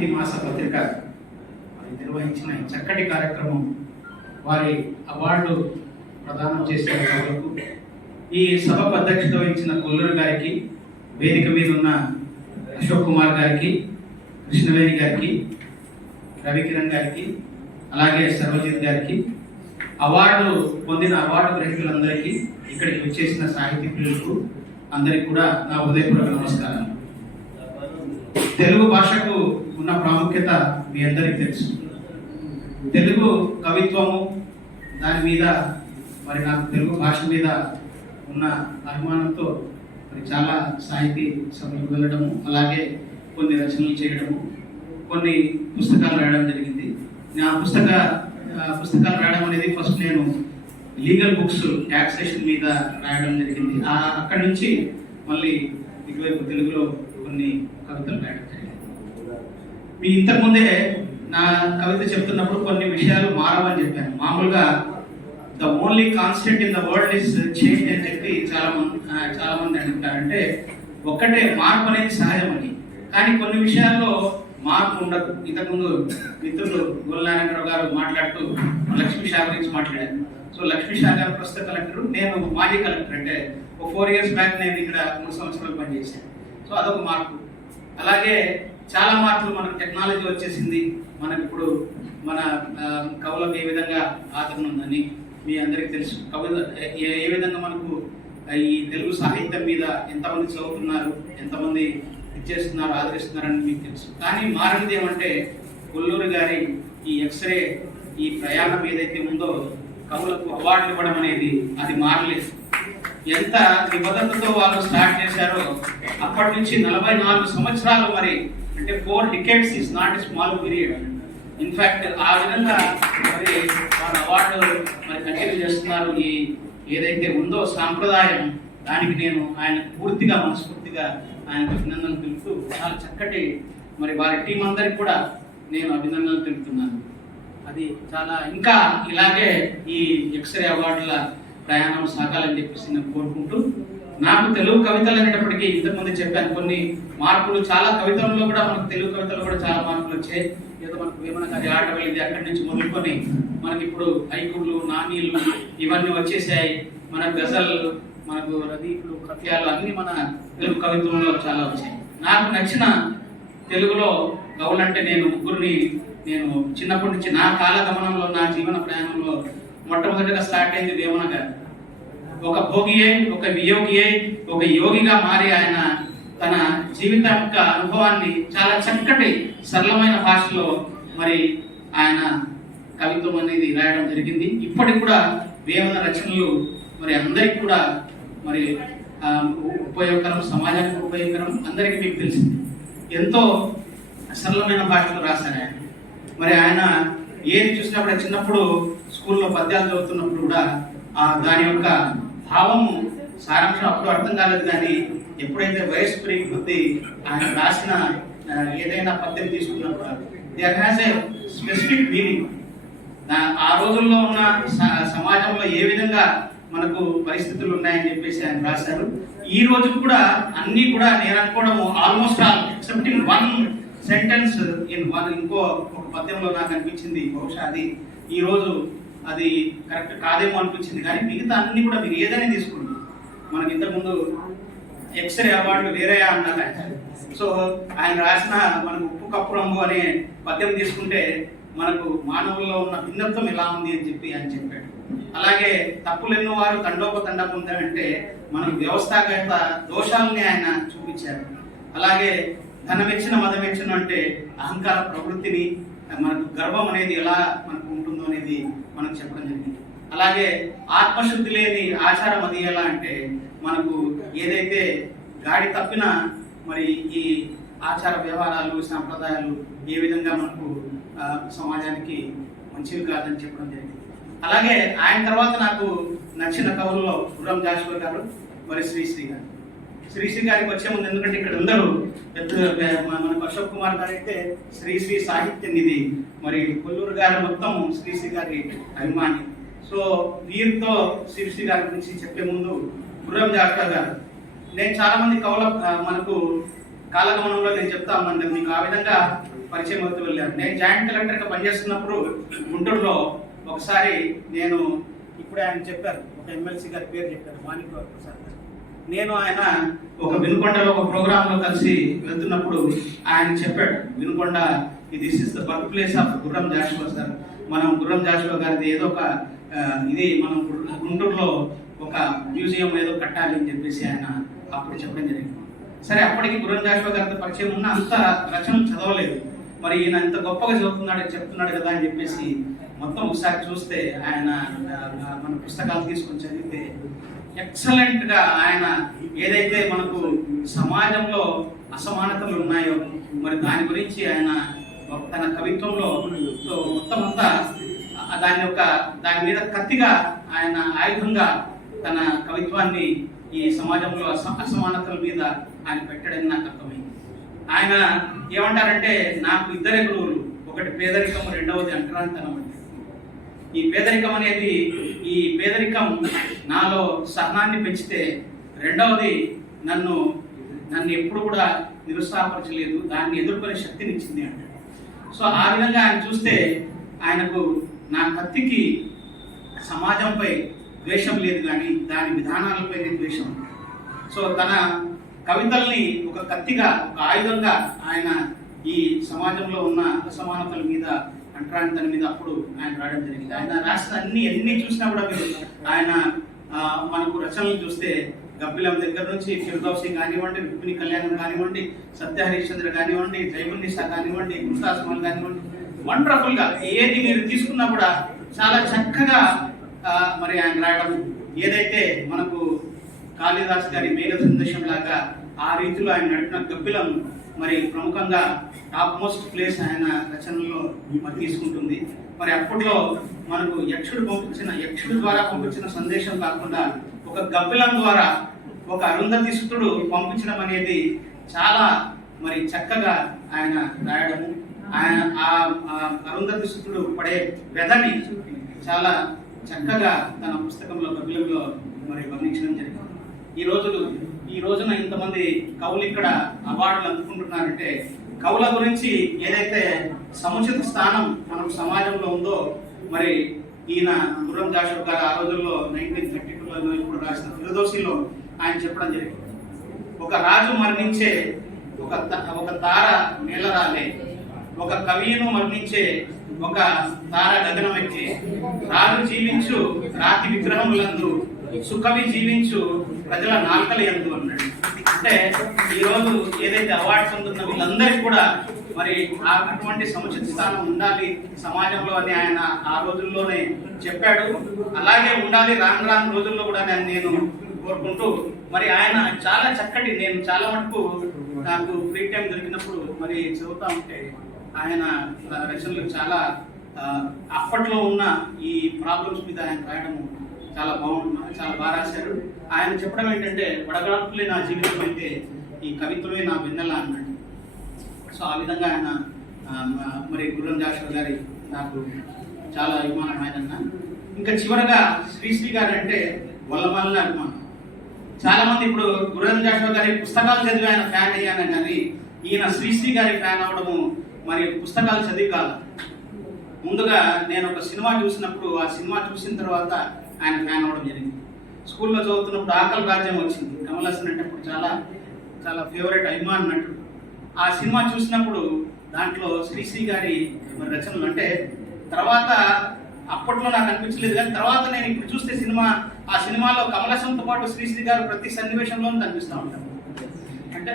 ఈ మాస పత్రిక నిర్వహించిన చక్కటి కార్యక్రమం వారి అవార్డు ప్రదానం చేసిన సభకు ఈ సభకు అధ్యక్షత వహించిన కొల్లూరు గారికి, వేదిక మీద ఉన్న అశోక్ కుమార్ గారికి, కృష్ణవేణి గారికి, రవికిరణ్ గారికి, అలాగే సర్వజిత్ గారికి, అవార్డు పొందిన అవార్డు గ్రహీతలందరికీ, ఇక్కడికి వచ్చేసిన సాహితీకులకు అందరికీ కూడా నా హృదయపూర్వక నమస్కారం. తెలుగు భాషకు ఉన్న ప్రాముఖ్యత మీ అందరికీ తెలుసు. తెలుగు కవిత్వము దాని మీద మరి నాకు తెలుగు భాష మీద ఉన్న అభిమానంతో మరి చాలా సాహితీ సభలకు వెళ్ళడము, అలాగే కొన్ని రచనలు చేయడము, కొన్ని పుస్తకాలు రాయడం జరిగింది. నా పుస్తకాలు రాయడం అనేది ఫస్ట్ నేను లీగల్ బుక్స్ ట్యాక్సేషన్ మీద రాయడం జరిగింది. అక్కడి నుంచి మళ్ళీ ఇటువైపు తెలుగులో కొన్ని కవితలు రాయడం జరిగింది. మీ ఇంతకుముందే నా కవిత చెప్తున్నప్పుడు కొన్ని విషయాలు మారవని చెప్పాను. మామూలుగా the only constant in the world is change అని చెప్పి చాలా మంది అంటారంటే ఒక్కటే మార్పు అనేది సహజమని. కానీ కొన్ని విషయాల్లో మార్పు ఉండదు. ఇంతకుముందు మిత్రులు గోల్నారాయణరావు గారు మాట్లాడుతూ లక్ష్మీ షా గురించి మాట్లాడారు. సో లక్ష్మీ షా గారు ప్రస్తుత కలెక్టర్, నేను మాజీ కలెక్టర్. అంటే ఒక 4 years బ్యాక్ నేను ఇక్కడ 3 సంవత్సరాలు పనిచేశాను. సో అదొక మార్పు. అలాగే చాలా మార్పులు, మనకు టెక్నాలజీ వచ్చేసింది. మనకి ఇప్పుడు మన కవులకు ఏ విధంగా ఆదరణ ఉందని మీ అందరికీ తెలుసు. కవిత ఏ విధంగా మనకు ఈ తెలుగు సాహిత్యం మీద ఎంతమంది చదువుతున్నారు, ఎంతమంది ఇచ్చేస్తున్నారు, ఆదరిస్తున్నారని మీకు తెలుసు. కానీ మారింది ఏమంటే కొల్లూరు గారి ఈ ఎక్స్రే, ఈ ప్రయాణం ఏదైతే ఉందో కవులకు అవార్డులు ఇవ్వడం అనేది అది మారలేదు. ఎంత నిబద్ధతతో వాళ్ళు స్టార్ట్ చేశారో అప్పటి నుంచి 44 సంవత్సరాలు, మరి అంటే 4 decades is not a small period. In fact ఆ విధంగా మరి వాళ్ళ అవార్డు మరి కంటిన్యూ చేస్తున్నారు. ఈ ఏదైతే ఉందో సాంప్రదాయం, దానికి నేను ఆయన పూర్తిగా మనస్ఫూర్తిగా ఆయనకు అభినందనలు తెలుపుతూ, చాలా చక్కటి మరి వారి టీం అందరికి కూడా నేను అభినందనలు తెలుపుతున్నాను. అది చాలా ఇంకా ఇలాగే ఈ ఎక్స్రే అవార్డుల ప్రయాణం సాగాలని చెప్పేసి నేను కోరుకుంటూ, నాకు తెలుగు కవితలు అనేటప్పటికీ ఇంతకుముందు చెప్పాను కొన్ని మార్పులు, చాలా కవితల్లో కూడా మనకు తెలుగు కవితలు కూడా చాలా మార్పులు వచ్చాయి. ఏదో మనకు వేమన గారి ఆట వెళ్ళింది, అక్కడి నుంచి మొదలుకొని మనకి ఇప్పుడు హైకులు, నానీలు ఇవన్నీ వచ్చేసాయి. మన గజల్, మనకు రదీపులు, కవ్యాలు అన్ని మన తెలుగు కవిత్వంలో చాలా వచ్చాయి. నాకు నచ్చిన తెలుగులో కవులంటే నేను ముగ్గురిని, నేను చిన్నప్పటి నుంచి నా కాలగమనంలో, నా జీవన ప్రయాణంలో మొట్టమొదటిగా స్టార్ట్ అయింది వేమన గారు. ఒక భోగి అయి, ఒక వియోగి అయి, ఒక యోగిగా మారి ఆయన తన జీవిత యొక్క అనుభవాన్ని చాలా చక్కటి సరళమైన భాషలో మరి ఆయన కవిత్వం అనేది రాయడం జరిగింది. ఇప్పటికి కూడా వేమన రచనలు మరి అందరికి కూడా మరి ఉపయోగకరం, సమాజానికి ఉపయోగకరం. అందరికీ మీకు తెలిసింది ఎంతో సరళమైన భాషలో రాశారు ఆయన. మరి ఆయన ఏది చూసినప్పుడు, చిన్నప్పుడు స్కూల్లో పద్యాలు చదువుతున్నప్పుడు కూడా దాని యొక్క భావము, సారాంశం అప్పుడు అర్థం కాలేదు. కానీ ఎప్పుడైతే వయసు పెరిగి కొద్దీ ఆయన రాసిన ఏదైనా పద్యం తీసుకున్నప్పుడు there has a specific meaning. ఆ రోజుల్లో ఉన్న సమాజంలో ఏ విధంగా మనకు పరిస్థితులు ఉన్నాయని చెప్పేసి ఆయన రాశారు. ఈ రోజు కూడా అన్ని కూడా నేను అనుకోవడము almost all excepting 1 sentence in 1 ఇంకో ఒక పద్యంలో నాకు అనిపించింది, బహుశా అది ఈ రోజు అది కరెక్ట్ కాదేమో అనిపించింది. కానీ మిగతా అన్ని కూడా మీరు ఏదైనా తీసుకోండి, మనకి ఇంతకుముందు ఎక్స్రే అవార్డు వేరే అన్నారు. సో ఆయన రాసిన మనకు ఉప్పు కప్పు రంగు అనే పద్యం తీసుకుంటే మనకు మానవుల్లో ఉన్న భిన్నత్వం ఎలా ఉంది అని చెప్పి ఆయన చెప్పాడు. అలాగే తప్పులు ఎన్నో వారు తండోపతండ పొందారంటే మనకు వ్యవస్థాగత దోషాలని ఆయన చూపించారు. అలాగే ధనమెచ్చిన మదమెచ్చిన అంటే అహంకార ప్రవృత్తిని, మనకు గర్వం అనేది ఎలా మనకు ఉంటుందో అనేది మనకు చెప్పడం జరిగింది. అలాగే ఆత్మశుద్ధి లేని ఆచారం అది ఎలా అంటే మనకు ఏదైతే గాడి తప్పిన మరి ఈ ఆచార వ్యవహారాలు, సాంప్రదాయాలు ఏ విధంగా మనకు సమాజానికి మంచివి కాదని చెప్పడం జరిగింది. అలాగే ఆయన తర్వాత నాకు నచ్చిన కవుల్లో గుర్రం జాషువా గారు, మరి శ్రీశ్రీ గారు. శ్రీశ్రీ గారికి వచ్చే ముందు, ఎందుకంటే ఇక్కడ అందరూ మనకు అశోక్ కుమార్ గారు అయితే శ్రీశ్రీ సాహిత్య నిధి, మరి కొల్లూరు గారు మొత్తం శ్రీశ్రీ గారి అభిమాని. సో వీరితో శ్రీశ్రీ గారి గురించి చెప్పే ముందు గుర్రం జాషువా గారు, నేను చాలా మంది కవుల మనకు కాలగమనంలో నేను చెప్తా ఉన్నాను మీకు, ఆ విధంగా పరిచయం అవుతూ వెళ్ళారు. నేను జాయింట్ కలెక్టర్గా పనిచేస్తున్నప్పుడు గుంటూరులో ఒకసారి నేను ఇప్పుడే ఆయన చెప్పారు, ఒక ఎమ్మెల్సీ గారి పేరు చెప్పారు, మాణిక్ ప్రసాద్ గారు. నేను ఆయన ఒక వినుకొండలో ఒక ప్రోగ్రాంలో కలిసి వెళ్తున్నప్పుడు ఆయన చెప్పాడు, Vinukonda this is the birth place of Gurram Jashuva sir, మనం గుర్రం జాషువా గారిది ఏదో ఒక ఇది మనం గుంటూరులో ఒక మ్యూజియం ఏదో కట్టాలి అని చెప్పేసి ఆయన అప్పుడు చెప్పడం జరిగింది. సరే, అప్పటికి గుర్రం జాషువా గారితో పరిచయం ఉన్న అంత రచనలు చదవలేదు. మరి ఈయన ఇంత గొప్పగా చెప్తున్నాడు కదా అని చెప్పేసి మొత్తం ఒకసారి చూస్తే ఆయన మన పుస్తకాలు తీసుకొని చదివితే ఎక్సలెంట్ గా ఆయన ఏదైతే మనకు సమాజంలో అసమానతలు ఉన్నాయో మరి దాని గురించి ఆయన తన కవిత్వంలో మొత్తం అంతా దాని మీద కత్తిగా ఆయన ఆయుధంగా తన కవిత్వాన్ని ఈ సమాజంలో అసమానతల మీద ఆయన పెట్టడని నాకు అర్థమైంది. ఆయన ఏమంటారంటే, నాకు ఇద్దరే గురువులు, ఒకటి పేదరికం, రెండవది అంటరానితనం. ఈ పేదరికం అనేది, ఈ పేదరికం నాలో సహనాన్ని పెంచితే, రెండవది నన్ను ఎప్పుడు కూడా నిరుత్సాహపరచలేదు, దాన్ని ఎదుర్కొనే శక్తిని ఇచ్చింది అంటాడు. సో ఆ విధంగా ఆయన చూస్తే ఆయనకు నా కత్తికి సమాజంపై ద్వేషం లేదు కానీ దాని విధానాలపై ద్వేషం. సో తన కవితల్ని ఒక కత్తిగా, ఒక ఆయుధంగా ఆయన ఈ సమాజంలో ఉన్న అసమానతల మీద, అంటరానితల మీద అప్పుడు ఆయన రాయడం జరిగింది. ఆయన రాసిన ఎన్ని చూసినా కూడా మీరు ఆయన మనకు రచనలు చూస్తే గబ్బిలం దగ్గర నుంచి ఫిర్దౌసి కానివ్వండి, రుక్మిణి కళ్యాణం కానివ్వండి, సత్య హరిశ్చంద్ర కానివ్వండి, జైమున్నిసా కానివ్వండి, గుస్తాస్మాల్ కానివ్వండి, వండర్ఫుల్ గా ఏది మీరు తీసుకున్నా కూడా చాలా చక్కగా మరి ఆయన రాయడం. ఏదైతే మనకు కాళిదాస్ గారి మేఘ సందేశం లాగా ఆ రీతిలో ఆయన నడిపిన గబ్బిలం మరి ప్రముఖంగా టాప్ మోస్ట్ ప్లేస్ ఆయన రచనల్లో మరి తీసుకుంటుంది. మరి అప్పట్లో మనకు యక్షుడు ద్వారా పంపించిన సందేశం కాకుండా ఒక గబ్బిలం ద్వారా ఒక అరుంధతి సుతుడు పంపించడం అనేది చాలా మరి చక్కగా ఆయన రాయడము, ఆయన ఆ అరుంధతి సుతుడు పడే వ్యధని చాలా చక్కగా తన పుస్తకంలో గబ్బిలంలో మరి వర్ణించడం జరిగింది. ఈ రోజున ఇంతమంది కవులు ఇక్కడ అవార్డులు అందుకుంటున్నారంటే కవుల గురించి ఏదైతే సముచిత స్థానం మనకు సమాజంలో ఉందో మరి ఈయన గుర్రం జాషువా గారు ఆ రోజుల్లో 1932లో ఇప్పుడు రాసిన ఫిర్దౌసిలో ఆయన చెప్పడం జరిగింది. ఒక రాజు మరణించే ఒక తార నేలరాలే, ఒక కవిను మరణించే ఒక తార గగనమెక్కే, రాజు జీవించు రాతి విగ్రహములందు, సుకవి జీవించు ప్రజల నాల్కల యందు అన్నాడు. అంటే ఈరోజు ఏదైతే అవార్డ్స్ అందుతున్న వీళ్ళందరికీ కూడా మరి అటువంటి సముచిత స్థానం ఉండాలి సమాజంలో అని ఆయన ఆ రోజుల్లోనే చెప్పాడు. అలాగే ఉండాలి రాను రోజుల్లో కూడా నేను కోరుకుంటూ, మరి ఆయన చాలా చక్కటి, నేను చాలా మటుకు నాకు ఫ్రీ టైం దొరికినప్పుడు మరి చదువుతా ఉంటే ఆయన రచనలు చాలా అప్పట్లో ఉన్న ఈ ప్రాబ్లమ్స్ మీద ఆయన రాయడము చాలా బాగుంటుంది, చాలా బాగా రాశారు. ఆయన చెప్పడం ఏంటంటే, వడగాల్పులే నా జీవితం అయితే ఈ కవిత్వమే నా వెన్నెల అన్నాడు. సో ఆ విధంగా ఆయన మరి గుర్రం జాషువా గారి నాకు చాలా అభిమానం ఆయన. ఇంకా చివరగా శ్రీశ్రీ గారు అంటే వల్లమల్ల అభిమానం. చాలా మంది ఇప్పుడు గుర్రం జాషువా గారి పుస్తకాలు చదివి ఆయన ఫ్యాన్ అయ్యాను, కానీ ఈయన శ్రీశ్రీ గారి ఫ్యాన్ అవడము మరి పుస్తకాలు చదివి కాదు. ముందుగా నేను ఒక సినిమా చూసినప్పుడు, ఆ సినిమా చూసిన తర్వాత ఆయన ఫ్యాన్ అవ్వడం జరిగింది. స్కూల్లో చదువుతున్నప్పుడు ఆకలి రాజ్యం వచ్చింది, కమల్ హాసన్ అంటే అప్పుడు చాలా చాలా ఫేవరెట్ అభిమాన్ నటుడు. ఆ సినిమా చూసినప్పుడు దాంట్లో శ్రీశ్రీ గారి రచనలు అంటే తర్వాత అప్పట్లో నాకు అనిపించలేదు, కానీ తర్వాత నేను ఇప్పుడు చూస్తే ఆ సినిమాలో కమల్ హాసన్తో పాటు శ్రీశ్రీ గారు ప్రతి సన్నివేశంలోనూ కనిపిస్తూ ఉంటారు. అంటే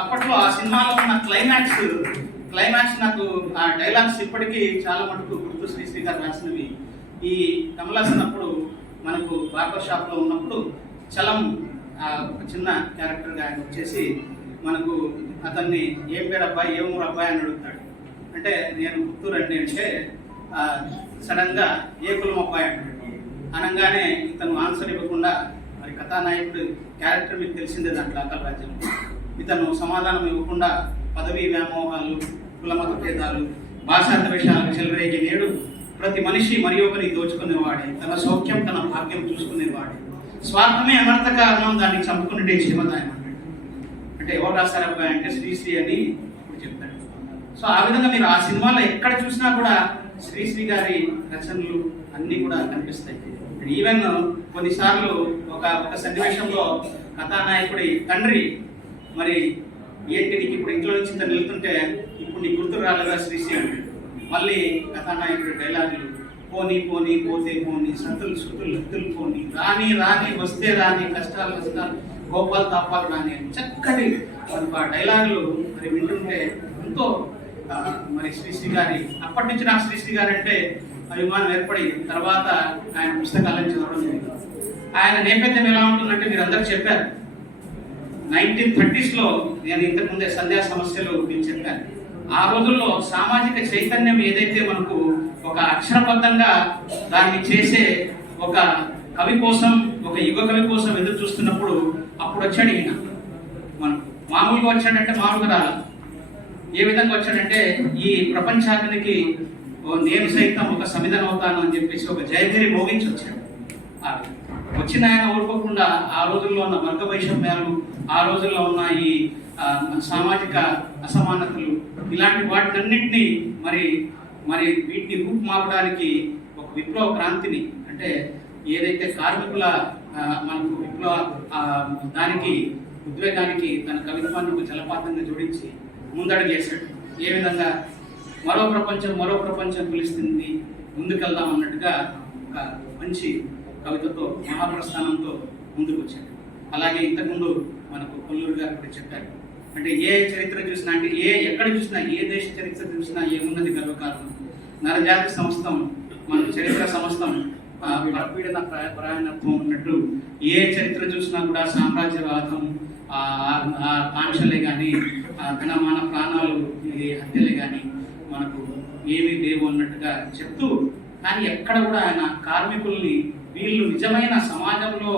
అప్పట్లో ఆ సినిమాలో ఉన్న క్లైమాక్స్ నాకు ఆ డైలాగ్స్ ఇప్పటికీ చాలా మటుకు గుర్తు. శ్రీశ్రీ గారు రాసినవి. ఈ కమల్ హాసన్ అప్పుడు మనకు బార్బర్ షాప్లో ఉన్నప్పుడు చలం ఒక చిన్న క్యారెక్టర్గా ఆయన వచ్చేసి మనకు అతన్ని ఏం పేరు అబ్బాయి, ఏ ఊరు అబ్బాయి అని అడుగుతాడు. అంటే నేను పుత్తూరు అండి అంటే సడన్గా ఏ కులం అబ్బాయి అంటాడు. అనగానే ఇతను ఆన్సర్ ఇవ్వకుండా, మరి కథానాయకుడు క్యారెక్టర్ మీకు తెలిసిందే దాంట్లో ఆకలి రాజ్యం, ఇతను సమాధానం ఇవ్వకుండా పదవీ వ్యామోహాలు, కులమత భేదాలు, భాషా ద్వేషాలకు చెలరేగే నేడు ప్రతి మనిషి మరి ఒకరిని దోచుకునేవాడే, తన సౌఖ్యం తన భాగ్యం చూసుకునేవాడే, స్వార్థమే అనర్థ కారణం దాన్ని చంపుకునే శ్రీమతాయం అంటాడు. అంటే ఎవరు రాశారు అబ్బాయి అంటే శ్రీశ్రీ అని ఇప్పుడు చెప్తాడు. సో ఆ విధంగా మీరు ఆ సినిమాలో ఎక్కడ చూసినా కూడా శ్రీశ్రీ గారి రచనలు అన్నీ కూడా కనిపిస్తాయి. ఈవెన్ కొన్నిసార్లు ఒక సన్నివేశంలో కథానాయకుడి తండ్రి మరి ఏంటి నీకు ఇప్పుడు ఇంట్లో నుంచి ఇంత వెళ్తుంటే ఇప్పుడు నీకు గుర్తు రాలేదా శ్రీశ్రీ అంటే, మళ్ళీ కథానాయకుడి డైలాగులు పోనీ పోనీ పోతే పోనీ సంతులు సుతులు ఎత్తులు పోనీ రాని రాని వస్తే రాని కష్టాలు నష్టాలు గోపాలు తాపాలు రాని చక్కటి ఆ డైలాగులు మరి వింటుంటే ఎంతో మరి శ్రీశ్రీ గారి అప్పటి నుంచి నాకు శ్రీశ్రీ గారు అంటే అభిమానం ఏర్పడి తర్వాత ఆయన పుస్తకాలను చదవడం జరిగింది. ఆయన నేపథ్యం ఎలా ఉంటుందంటే మీరు అందరూ చెప్పారు. 1930s నేను ఇంతకుముందే సంధ్యా సమస్యలు నేను చెప్పాను. ఆ రోజుల్లో సామాజిక చైతన్యం ఏదైతే మనకు ఒక అక్షరబద్ధంగా దాన్ని చేసే ఒక కవి కోసం, ఒక యుగ కవి కోసం ఎదురు చూస్తున్నప్పుడు అప్పుడు వచ్చాడు ఈయన. మనకు మామూలుగా వచ్చాడంటే మామూలుగా రాల. ఏ విధంగా వచ్చాడంటే ఈ ప్రపంచానికి నేను సైతం ఒక సమిధన అవుతాను అని చెప్పేసి ఒక జయగిరి మోగించి వచ్చాడు. వచ్చిన ఆయన ఊరుకోకుండా ఆ రోజుల్లో ఉన్న వర్గ వైషమ్యాలు, ఆ రోజుల్లో ఉన్న ఈ సామాజిక అసమానతలు, ఇలాంటి వాటినన్నింటినీ మరి మరి వీటిని రూపుమాపడానికి ఒక విప్లవ క్రాంతిని, అంటే ఏదైతే కార్మికుల మనకు విప్లవ దానికి ఉద్వేగానికి తన కవిత్వాన్ని ఒక జలపాతంగా జోడించి ముందడుగు వేశాడు. ఏ విధంగా మరో ప్రపంచం పిలుస్తుంది ముందుకెళ్దాం అన్నట్టుగా ఒక మంచి కవితతో మహాప్రస్థానంతో ముందుకు వచ్చాడు. అలాగే ఇంతకుముందు మనకు కొల్లూరు గారు కూడా చెప్పారు. అంటే ఏ చరిత్ర చూసినా, అంటే ఎక్కడ చూసినా, ఏ దేశ చరిత్ర చూసినా ఏమున్నది గర్వకారణం నరజాతి సమస్తం, మన చరిత్ర సమస్తం పరపీడన ప్రయాణత్వం ఉన్నట్టు ఏ చరిత్ర చూసినా కూడా సామ్రాజ్యవాదం, కాంక్షలే కానీ మన ప్రాణాలు హత్యలే కానీ మనకు ఏమీ లేవు అన్నట్టుగా చెప్తూ, కానీ ఎక్కడ కూడా ఆయన కార్మికుల్ని వీళ్ళు నిజమైన సమాజంలో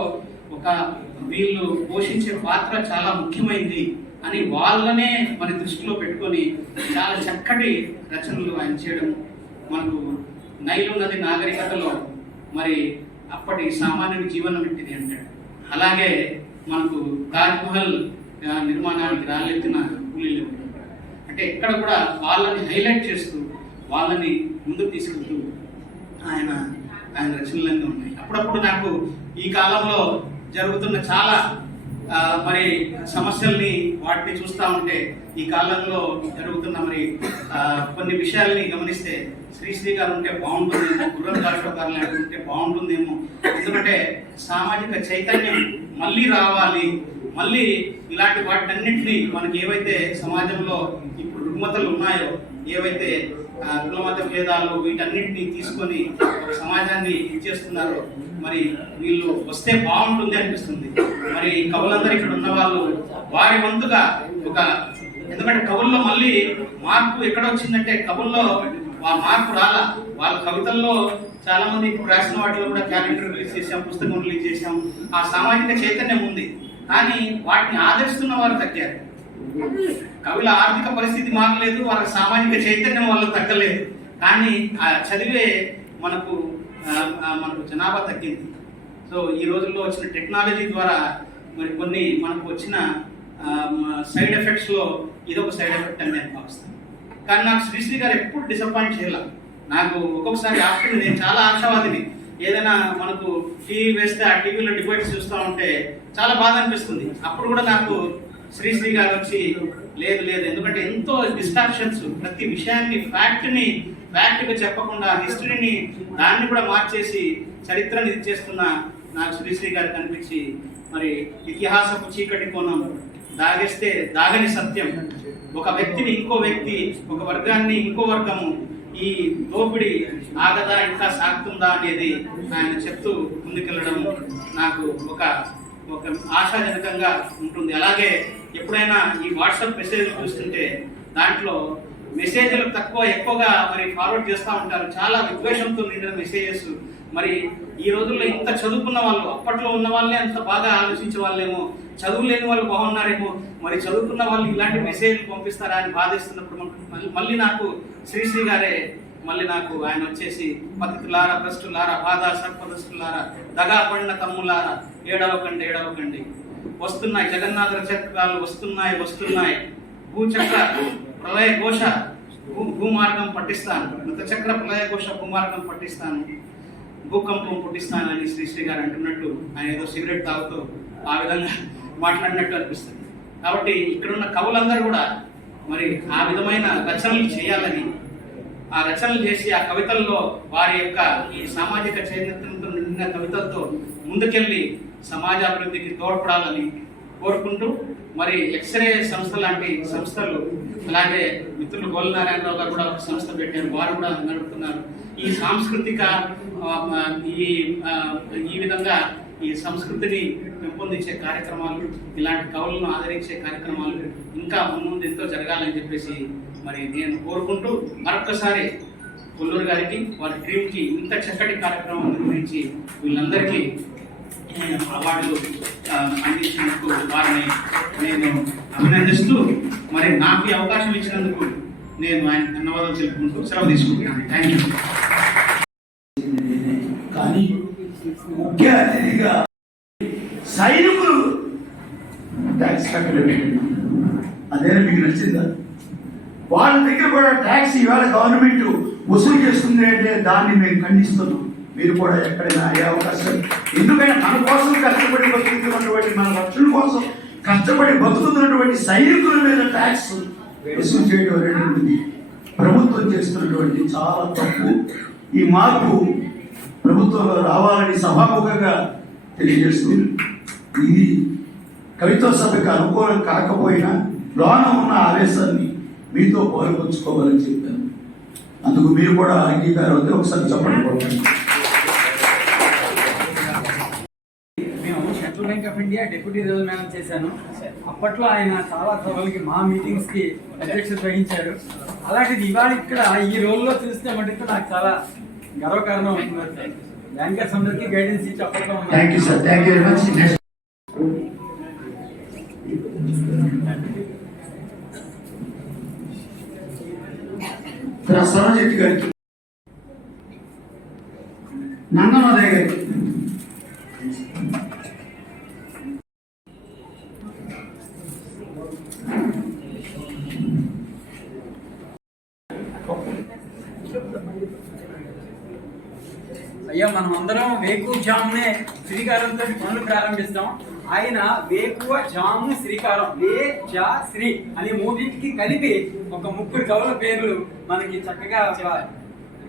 వీళ్ళు పోషించే పాత్ర చాలా ముఖ్యమైనది అని వాళ్ళనే మన దృష్టిలో పెట్టుకొని చాలా చక్కటి రచనలు ఆయన చేయడం. మనకు నైలు నది నాగరికతలో మరి అప్పటి సామాన్యుడి జీవనం పెట్టింది అంటాడు. అలాగే మనకు తాజ్మహల్ నిర్మాణానికి రాలెత్తిన కూలీలు అంటే ఎక్కడ కూడా వాళ్ళని హైలైట్ చేస్తూ వాళ్ళని ముందుకు తీసుకెళ్తూ ఆయన రచనలన్నీ ఉన్నాయి. అప్పుడప్పుడు నాకు ఈ కాలంలో జరుగుతున్న చాలా మరి సమస్యల్ని వాటిని చూస్తూ ఉంటే, ఈ కాలంలో జరుగుతున్న మరి కొన్ని విషయాల్ని గమనిస్తే శ్రీశ్రీ గారు ఉంటే బాగుంటుందేమో, గుర్రం కాశో గారు ఉంటే బాగుంటుందేమో. ఎందుకంటే సామాజిక చైతన్యం మళ్ళీ రావాలి, మళ్ళీ ఇలాంటి వాటినన్నింటినీ మనకి ఏవైతే సమాజంలో ఇప్పుడు రుగ్మతలు ఉన్నాయో, ఏవైతే కులమత భేదాలు వీటన్నింటినీ తీసుకొని ఒక సమాజాన్ని ఇచ్చేస్తున్నారో, మరి వీళ్ళు వస్తే బాగుంటుంది అనిపిస్తుంది. మరి కవులందరూ ఇక్కడ ఉన్న వాళ్ళు వారి వంతుగా ఎందుకంటే కవుల్లో మళ్ళీ మార్పు ఎక్కడ వచ్చిందంటే, కవుల్లో ఆ మార్పు రాలా. వాళ్ళ కవితల్లో చాలా మంది ఇప్పుడు రాసిన వాటిలో కూడా క్యాలెండర్ రిలీజ్ చేసాం, పుస్తకం రిలీజ్ చేసాం, ఆ సామాజిక చైతన్యం ఉంది. కానీ వాటిని ఆదరిస్తున్న వారు తగ్గారు. కవుల ఆర్థిక పరిస్థితి మారలేదు, వాళ్ళ సామాజిక చైతన్యం వల్ల తగ్గలేదు, కానీ ఆ చదివే మనకు జనాభా తగ్గింది. సో ఈ రోజుల్లో వచ్చిన టెక్నాలజీ ద్వారా మరి కొన్ని మనకు వచ్చిన సైడ్ ఎఫెక్ట్స్లో ఇదొక సైడ్ ఎఫెక్ట్ అని నేను భావిస్తాను. కానీ నాకు శ్రీశ్రీ గారు ఎప్పుడు డిసప్పాయింట్ చేయాల. నాకు ఒక్కొక్కసారి ఆఫ్టర్ నేను చాలా ఆశావాదిని. ఏదైనా మనకు టీవీ వేస్తే ఆ టీవీలో డిబేట్స్ చూస్తూ ఉంటే చాలా బాధ అనిపిస్తుంది. అప్పుడు కూడా నాకు శ్రీశ్రీ గారు వచ్చి లేదు ఎందుకంటే ఎంతో డిస్ట్రాక్షన్స్, ప్రతి విషయాన్ని ఫ్యాక్ట్గా చెప్పకుండా హిస్టరీని దాన్ని కూడా మార్చేసి చరిత్రని ఇది చేస్తున్న నాకు శ్రీశ్రీ గారు కనిపించి, మరి ఇతిహాసపు చీకటి కోణం దాగేస్తే దాగని సత్యం, ఒక వ్యక్తిని ఇంకో వ్యక్తి, ఒక వర్గాన్ని ఇంకో వర్గము, ఈ దోపిడి ఆగదా ఇంకా సాగుతుందా అనేది ఆయన చెప్తూ ముందుకెళ్ళడం నాకు ఒక ఆశాజనకంగా ఉంటుంది. అలాగే ఎప్పుడైనా ఈ వాట్సాప్ మెసేజ్లు చూస్తుంటే దాంట్లో మెసేజ్లు ఎక్కువగా మరి ఫార్వర్డ్ చేస్తూ ఉంటారు. చాలా విద్వేషంతో నిండిన మెసేజెస్. మరి ఈ రోజుల్లో ఇంత చదువుకున్న వాళ్ళు, అప్పట్లో ఉన్న వాళ్ళే అంత బాగా ఆలోచించే వాళ్ళేమో, చదువు లేని వాళ్ళు బాగున్నారేమో, మరి చదువుకున్న వాళ్ళు ఇలాంటి మెసేజ్లు పంపిస్తారా అని బాధిస్తున్నప్పుడు మళ్ళీ నాకు శ్రీశ్రీ గారే ఆయన వచ్చేసి పతితులారా, భ్రష్టులారా, బాధ సర్పదస్తులారా, దగా పడిన తమ్ములారా, ఏడవకండి వస్తున్నాయి జగన్నాథ చక్రాలు, వస్తున్నాయి భూచక్ర ప్రళయ ఘోష భూమార్గం పట్టిస్తాను, మృతచక్ర ప్రళయఘోష భూమార్గం పట్టిస్తాను, భూకంపం పుట్టిస్తాను అని శ్రీశ్రీ గారు అంటున్నట్టు ఆయన ఏదో సిగరెట్ తాగుతూ ఆ విధంగా మాట్లాడినట్టు అనిపిస్తుంది. కాబట్టి ఇక్కడున్న కవులందరూ కూడా మరి ఆ విధమైన రచనలు చేయాలని, ఆ రచనలు చేసి ఆ కవితల్లో వారి యొక్క ఈ సామాజిక చైతన్యంతో నిండిన కవితలతో ముందుకెళ్ళి సమాజాభివృద్ధికి తోడ్పడాలని కోరుకుంటూ, మరి ఎక్స్రే సంస్థ లాంటి సంస్థలు, అలాగే మిత్రులు గోలనారాయణరావు గారు కూడా ఒక సంస్థ పెట్టారు, వారు కూడా నడుపుతున్నారు. ఈ సాంస్కృతిక ఈ విధంగా ఈ సంస్కృతిని పెంపొందించే కార్యక్రమాలు, ఇలాంటి కవులను ఆదరించే కార్యక్రమాలు ఇంకా ముందు ఎంతో జరగాలని చెప్పేసి మరి నేను కోరుకుంటూ, మరొక్కసారి కొల్లూరు గారికి వారి టీంకి ఇంత చక్కటి కార్యక్రమం నిర్వహించి వీళ్ళందరికీ అవార్డులు అందించినందుకు వారిని నేను అభినందిస్తూ, మరి నాకు ఈ అవకాశం ఇచ్చినందుకు నేను ఆయన ధన్యవాదాలు తెలుపుకుంటూ సెలవు తీసుకుంటున్నాను. Thank you. కానీ ముఖ్య అతిథిగా సైనికులు ట్యాక్స్ కట్టలేదు. అదే మీకు నచ్చిందా? వాళ్ళ దగ్గర కూడా ట్యాక్స్ ఇవాళ గవర్నమెంట్ వసూలు చేస్తుంది అంటే దాన్ని మేము ఖండిస్తున్నాం. మీరు కూడా ఎక్కడైనా అయ్యే అవకాశం, ఎందుకంటే మన కోసం కష్టపడి బతుకుతున్నటువంటి, మన రక్షణ కోసం కష్టపడి బతుకుతున్నటువంటి సైనికుల మీద ట్యాక్స్ వసూలు చేయడం అనేటువంటిది ప్రభుత్వం చేస్తున్నటువంటి చాలా తప్పు. ఈ మార్పు ప్రభుత్వంలో రావాలని సభాముఖంగా తెలియజేస్తుంది. ఇది కవిత్వ సభకు అనుకూలం కాకపోయినా లోన ఉన్న ఆవేశాన్ని మీతో పాల్పంచుకోవాలని చెప్పాను. అందుకు మీరు కూడా అంగీకారం అయితే ఒకసారి చెప్పండి. మేము central bank of India deputy reserve manager చేశాను. అప్పట్లో ఆయన చాలా సభలకి మా మీటింగ్స్కి అధ్యక్షత వహించారు. అలాంటిది ఇవాళ ఇక్కడ ఈ రోల్లో చూస్తే మటుకు నాకు చాలా గర్వకారణం అవుతున్నారు సార్. బ్యాంకర్స్ అందరికీ గైడెన్స్ ఇచ్చి అప్పట్లో సరోజిత్ గారికి, నందనోదయ గారికి, అయ్యా మనం అందరం వేకువజామునే శ్రీకారంతో పనులు ప్రారంభిస్తాం. ఆయన వేకువ జాము శ్రీకారం, వే జా శ్రీ అనే మూడింటికి కలిపి ఒక 30 కవుల పేర్లు మనకి చక్కగా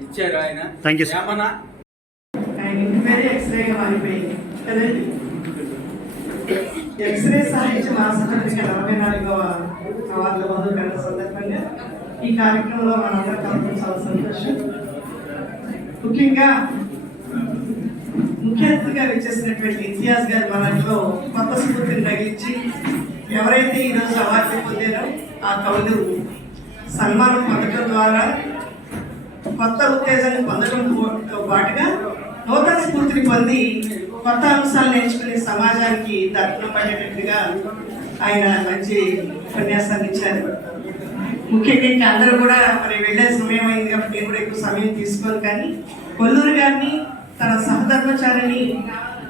ఇచ్చారు ఆయన. ఏమన్నా ఎక్స్రే సాహిత్య మహాసభకి 44వ అవార్డుల మొదలుపెట్టిన సందర్భంగా ఈ కార్యక్రమంలో మనందరం కలుపుకొని చాలా సంతోషం. ముఖ్యంగా ముఖ్య అతిథిగా విచ్చేసినటువంటి ఇంతియాజ్ గారి మనలో కొత్త స్ఫూర్తిని తగిలించి ఎవరైతే ఈరోజు అవార్డు పొందారో ఆ కవులు సన్మానం పొందడం ద్వారా కొత్త ఉత్తేజాన్ని పొందడంతో పాటుగా నూతన స్ఫూర్తిని పొంది కొత్త అంశాలను ఎంచుకునే సమాజానికి దర్శనం పడేటట్టుగా ఆయన మంచి ఉపన్యాసాన్ని ఇచ్చారు. ముఖ్యంగా ఇంకా అందరూ కూడా మరి వెళ్ళే సమయం అయింది కాబట్టి నేను కూడా ఎక్కువ సమయం తీసుకోను, కానీ కొల్లూరు గారిని తన సహధర్మచారిని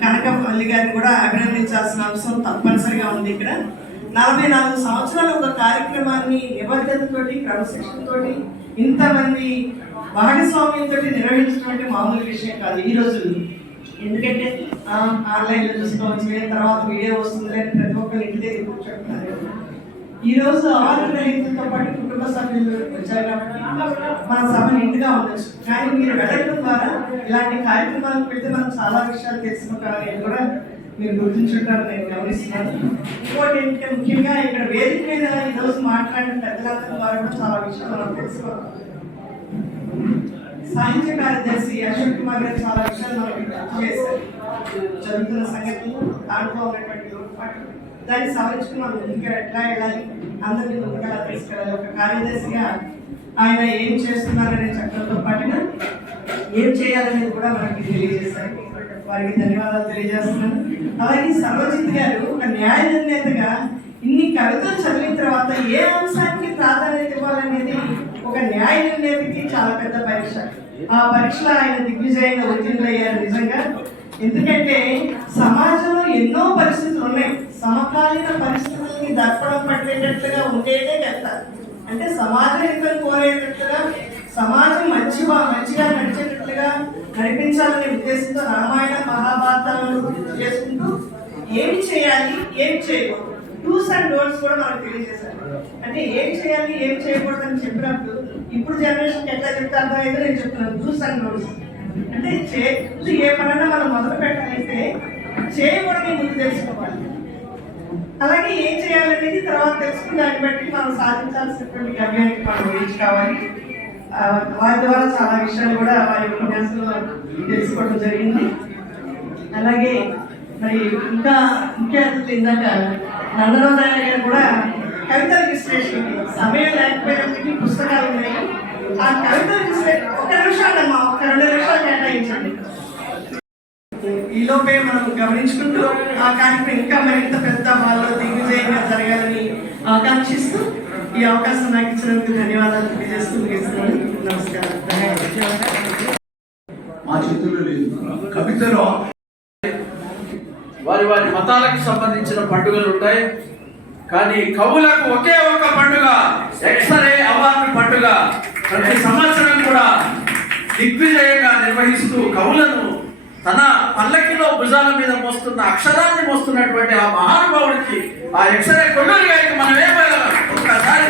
కనకమల్లి గారిని కూడా అభినందించాల్సిన అవసరం తప్పనిసరిగా ఉంది. ఇక్కడ 44 సంవత్సరాలు ఒక కార్యక్రమాన్ని నిబద్ధతతోటి క్రమశిక్షణతోటి ఇంతమంది భాగస్వామ్యంతో నిర్వహించడం అంటే మామూలు విషయం కాదు ఈ రోజు. ఎందుకంటే ఆన్లైన్లో చూసుకోవచ్చు, తర్వాత వీడియో వస్తుంది అని ప్రతి ఒక్కరు ఇంటి దగ్గర కూర్చోంటున్నారు. ఈ రోజు అవార్డు గ్రహీతలతో పాటు కుటుంబ సభ్యులు వచ్చారు కాబట్టి మన సభ నిండుగా ఉండొచ్చు. కానీ మీరు వెళ్ళడం ద్వారా ఇలాంటి కార్యక్రమాలకు పెడితే మనం చాలా విషయాలు తెలుసుకుంటామని కూడా మీరు గుర్తుంచుంటారని నేను గమనిస్తున్నాను. ఇంకోటి ఏంటంటే ముఖ్యంగా ఇక్కడ వేదిక మీద ఈరోజు మాట్లాడిన పెద్దలందరి ద్వారా కూడా చాలా విషయాలు మనం తెలుసుకోవాలి. సాహిత్య కార్యదర్శి అశోక్ కుమార్ గారు చాలా విషయాలు మనకి గుర్తు చేశారు. జరుగుతున్న సంగతులు, దాంట్లో ఉన్నటువంటి లోటుపాట్లు, దాన్ని సవరించుకుని మనం ముందుకు ఎట్లా వెళ్ళాలి, అందరినీ ముందుకు ఎలా తీసుకెళ్ళాలి. ఒక కార్యదర్శిగా ఆయన ఏం చేస్తున్నారనే చట్టంతో పాటుగా ఏం చేయాలనేది కూడా మనకి తెలియజేశారు. వారికి ధన్యవాదాలు తెలియజేస్తున్నాను. అలాగే సర్వజిత్ గారు ఒక న్యాయ నిర్ణేతగా ఇన్ని కవితలు చదివిన తర్వాత ఏ అంశానికి ప్రాధాన్యత ఇవ్వాలనేది ఒక న్యాయ నిర్ణేతకి చాలా పెద్ద పరీక్ష. ఆ పరీక్షలో ఆయన దిగ్విజయంగా ఉత్తీర్ణులయ్యారు నిజంగా. ఎందుకంటే సమాజంలో ఎన్నో పరిస్థితులు ఉన్నాయి, సమకాలీన పరిస్థితులకి దర్పణం పట్టేటట్లుగా ఉంటేనే వెళ్తారు. అంటే సమాజం హితం కోరేటట్టుగా సమాజం మంచిగా నడిచేటట్టుగా నడిపించాలనే ఉద్దేశంతో రామాయణ మహాభారతాలను గుర్తు చేసుకుంటూ ఏమి చేయాలి ఏం చేయకూడదు డూస్ అండ్ డోంట్స్ కూడా మనకు తెలియజేశారు. అంటే ఏం చేయాలి ఏం చేయకూడదు అని చెప్పినప్పుడు ఇప్పుడు జనరేషన్ ఎట్లా చెప్తారో అయితే నేను చెప్తున్నాను. డూస్ అండ్ డోంట్స్ అంటే ఏ పనైనా మనం మొదలు పెట్టాలంటే చేయకూడని ముందు తెలుసుకోవాలి, అలాగే ఏం చేయాలనేది తర్వాత తెలుసుకుని దాన్ని బట్టి మనం సాధించాల్సినటువంటి గమ్యానికి మనం రీచ్ కావాలి. వారి ద్వారా చాలా విషయాలు కూడా వారి ఉపన్యాసంలో తెలుసుకోవడం జరిగింది. అలాగే మరి ఇంకా ముఖ్య అతిథులు ఇందాక నందనోదయ గారు కూడా కవిత రిజిస్ట్రేషన్ సమయం లేకపోయినప్పటికీ పుస్తకాలు ఉన్నాయి. ఆ కవిత రిజిస్ట్రేషన్ ఒక్క నిమిషాలమ్మా, ఒక్క 2 నిమిషాలు కేటాయించండి. ఈ లోపే మనం గమనించుకుంటూ ఆ కార్యక్రమం ఇంకా మరింత పెద్ద హాల్లో దిగ్విజయంగా జరగాలని ఆకాంక్షిస్తూ ఈ అవకాశం నాకు ఇచ్చినందుకు ధన్యవాదాలు తెలియజేస్తూ ముగిస్తున్నాను. నమస్కారం. మా చేతుల్లో లేదు. కవితలో వారి వారి మతాలకు సంబంధించిన పండుగలు ఉంటాయి, కానీ కవులకు ఒకే ఒక పండుగ ఎక్స్రే అవార్డు పండుగ ప్రతి సంవత్సరం కూడా దిగ్విజయంగా నిర్వహిస్తూ కవులను తన పల్లకిలో భుజాల మీద మోస్తున్న అక్షరాన్ని మోస్తున్నటువంటి ఆ మహానుభావుడికి ఆ ఎక్స్రే కొల్లూరి గారికి మనం ఏమయ్యాం ఒక్కసారి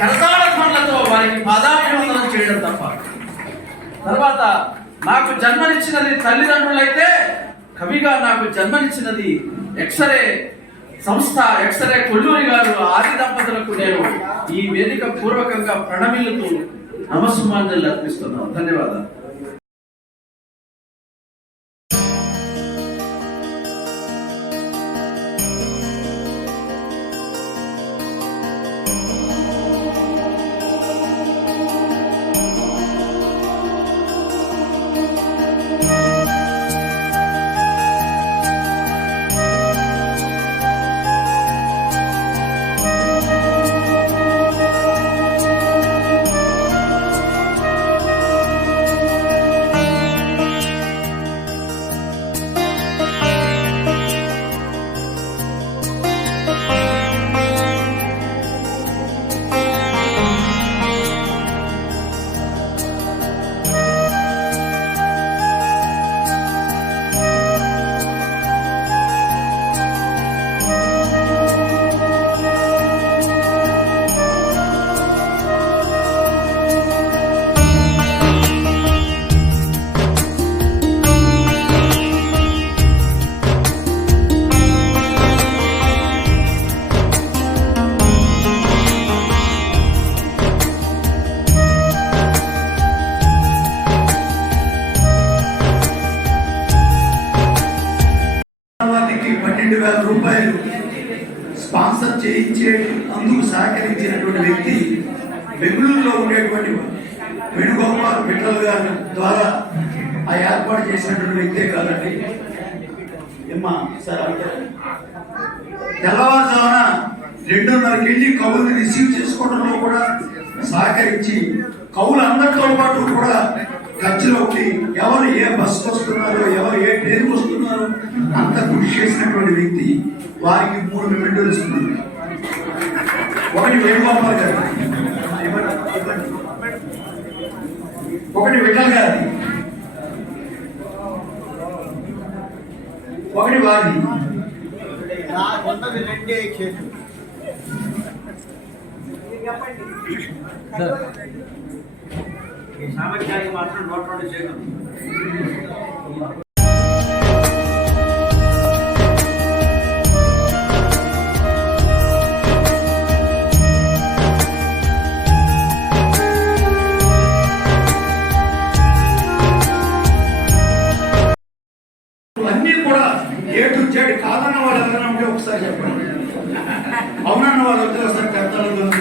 కరతాళ ధ్వనులతో వారికి పాదాభివందనం చేయడం తప్ప. తర్వాత నాకు జన్మనిచ్చినది తల్లిదండ్రులైతే కవిగా నాకు జన్మనిచ్చినది ఎక్స్రే సంస్థ ఎక్స్రే కొల్లూరి గారు ఆది దంపతులకు నేను ఈ వేదిక పూర్వకంగా ప్రణమిల్లుతూ నమస్సుమాంజలి అర్పిస్తున్నాను. ధన్యవాదాలు. రూపాయలు స్పాన్సర్ చేయించే అందుకు సహకరించినటువంటి వ్యక్తి బెంగళూరులో ఉండేటువంటి వేణుగోపాల్ విఠల్ గారి ద్వారా ఆ ఏర్పాటు చేసినటువంటి వ్యక్తే కాదండి. ఏమ్మా సార్ అంటే తెల్లవారుజామున 2:30కి వెళ్ళి కవులను రిసీవ్ చేసుకోవడంలో కూడా సహకరించి కవులందరితో పాటు కూడా ఖర్చులోకి ఎవరు ఏ బస్సుకు వస్తున్నారో ఎవరు ఏ ట్రైన్కి వస్తున్నారో అంత కృషి చేసినటువంటి వ్యక్తి. వారికి 3 మెమెంటోలు ఇస్తున్నారు. ఒకటి వేణుగోపాల్ గారు, ఒకటి విఠల్ గారి, ఒకటి వారి. ఈ సామర్థ్యానికి మాత్రం నోట్ చేయడం. అన్నీ కూడా ఏ టు జెడ్ కాదన్న వాళ్ళు ఎవరైనా ఉంటే ఒకసారి చెప్పండి, అవునన్న వాళ్ళు వస్తే ఒకసారి చెప్తాను.